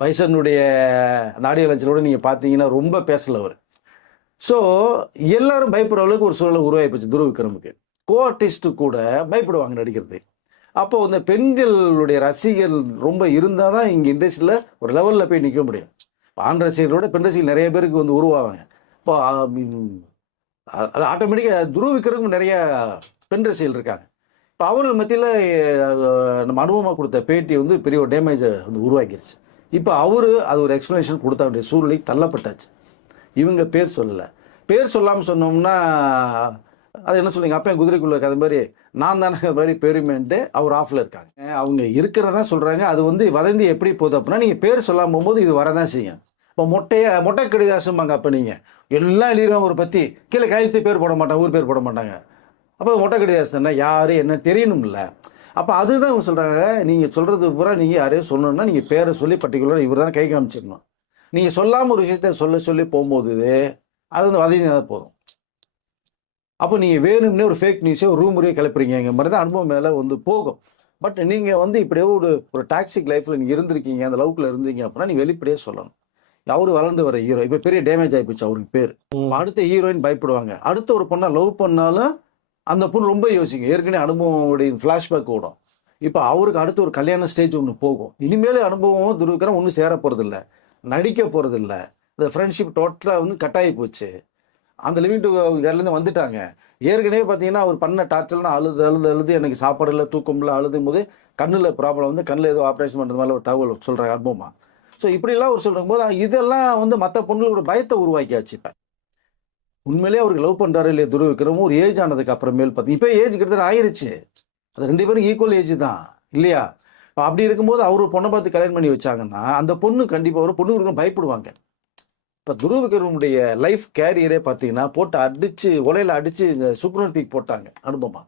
பைசனுடைய நாடிய லட்சத்தோட நீங்கள் பார்த்தீங்கன்னா ரொம்ப பேசல அவர். ஸோ எல்லாரும் பயப்படுற அளவுக்கு ஒரு சூழலை உருவாகி போச்சு துருவ விக்ரமுக்கு. கோ ஆர்டிஸ்ட் கூட பயப்படுவாங்க நடிக்கிறது. அப்போ இந்த பெண்களுடைய ரசிகர்கள் ரொம்ப இருந்தால் தான் இங்கே இண்டஸ்ட்ரியில் ஒரு லெவலில் போய் நிற்க முடியும். ஆண் ரசிகர்களோட பெண் ரசிகர்கள் நிறைய பேருக்கு வந்து உருவாவாங்க. இப்போ அது ஆட்டோமேட்டிக்காக துருவ விக்ரமுக்கு நிறைய பெண் ரசிகர்கள் இருக்காங்க. இப்போ அவர்கள் மத்தியில் நம்ம அனுபவமாக கொடுத்த பேட்டி வந்து பெரிய ஒரு டேமேஜை வந்து உருவாக்கிடுச்சு. இப்போ அது ஒரு எக்ஸ்ப்ளனேஷன் கொடுத்த வேண்டிய சூழ்நிலை தள்ளப்பட்டாச்சு. இவங்க பேர் சொல்லலை. பேர் சொல்லாமல் சொன்னோம்னா அது என்ன சொல்லுங்க, அப்போ குதிரைக்குள்ள அது மாதிரி நான் தானே அது மாதிரி பெருமைன்ட்டு அவர் ஆஃபில் இருக்காங்க. அவங்க இருக்கிறதா சொல்கிறாங்க. அது வந்து வதந்தி எப்படி போகுது அப்படின்னா, நீங்கள் பேர் சொல்லாமல் போகும்போது இது வரதான் செய்யும். இப்போ மொட்டை கடிதாசும்பாங்க. அப்போ நீங்கள் எல்லாம் எழுதிடுவாங்க ஒரு பற்றி, கீழே கையெழுத்து பேர் போட மாட்டாங்க, ஊர் பேர் போட மாட்டாங்க. அப்போ மொட்டை கடிதாசுன்னா யார் என்ன தெரியணும்ல. அப்போ அதுதான் அவங்க சொல்கிறாங்க. நீங்கள் சொல்கிறது பூரா நீங்கள் யாரையும் சொல்லணும்னா நீங்கள் பேரை சொல்லி பர்டிகுலராக இவர் தான் கை காமிச்சிடணும். நீங்கள் சொல்லாமல் ஒரு விஷயத்த சொல்லி போகும்போது அது வந்து வதந்தி தான் போதும். அப்போ நீங்கள் வேணும்னே ஒரு ஃபேக் நியூஸே ஒரு ரூமுறையே கிளப்புறீங்க மாதிரி தான் அனுபவம் மேலே வந்து போகும். பட் நீங்கள் வந்து இப்படியே ஒரு டாக்ஸிக் லைஃப்பில் நீங்கள் இருந்திருக்கீங்க, அந்த லவ்க்குள்ள இருந்தீங்க அப்படின்னா நீங்கள் வெளிப்படையே சொல்லணும். அவரு வளர்ந்து வர ஹீரோ இப்போ பெரிய டேமேஜ் ஆகிப்போச்சு அவருக்கு பேர். அடுத்த ஹீரோயின் பயப்படுவாங்க. அடுத்த ஒரு பொண்ணை லவ் பண்ணாலும் அந்த பொண்ணு ரொம்ப யோசிக்கும். ஏற்கனவே அனுபவம் ஃப்ளாஷ்பேக் ஓடும். இப்போ அவருக்கு அடுத்து ஒரு கல்யாண ஸ்டேஜ் ஒன்று போகும். இனிமேல் அனுபவம் துருவிக்ரம் ஒன்றும் சேர போகிறதில்ல, நடிக்க போகிறதில்ல. இந்த ஃப்ரெண்ட்ஷிப் டோட்டலாக வந்து கட்டாயி போச்சு. அந்த லிவிங் டுகெதர்லேருந்து வந்துட்டாங்க. ஏற்கனவே பார்த்தீங்கன்னா அவர் பண்ண டார்ச்சர்லாம் அழுது எனக்கு சாப்பாடு இல்லை, தூக்கம் இல்லை, அழுதும் போது கண்ணில் ப்ராப்ளம் வந்து கண்ணில் ஏதோ ஆப்ரேஷன் பண்ணுறது மாதிரி ஒரு தகவல் சொல்கிறாங்க அனுபவமாக. ஸோ இப்படிலாம் ஒரு சொல்லும் போது இதெல்லாம் வந்து மற்ற பொண்ணுகளோட பயத்தை உருவாக்கியாச்சு. இப்போ உண்மையிலேயே அவருக்கு லவ் பண்ணுறாரு இல்லையா துருவ விக்ரமும் ஒரு ஏஜ் ஆனதுக்கு அப்புறமேல் பார்த்து இப்போ ஏஜ் கிட்டத்தட்ட ஆயிருச்சு. அது 2 பேரும் ஈக்குவல் ஏஜ் தான் இல்லையா. அப்படி இருக்கும்போது அவர் பொண்ணை பார்த்து கல்யாணம் பண்ணி வச்சாங்கன்னா அந்த பொண்ணு கண்டிப்பாக ஒரு பொண்ணு பயப்படுவாங்க. இப்போ துருவ விக்ரமுடைய லைஃப் கேரியரே பார்த்தீங்கன்னா போட்டு அடித்து உலையில் அடித்து இந்த சுக்ரன் தூக்கி போட்டாங்க அனுபவமாக.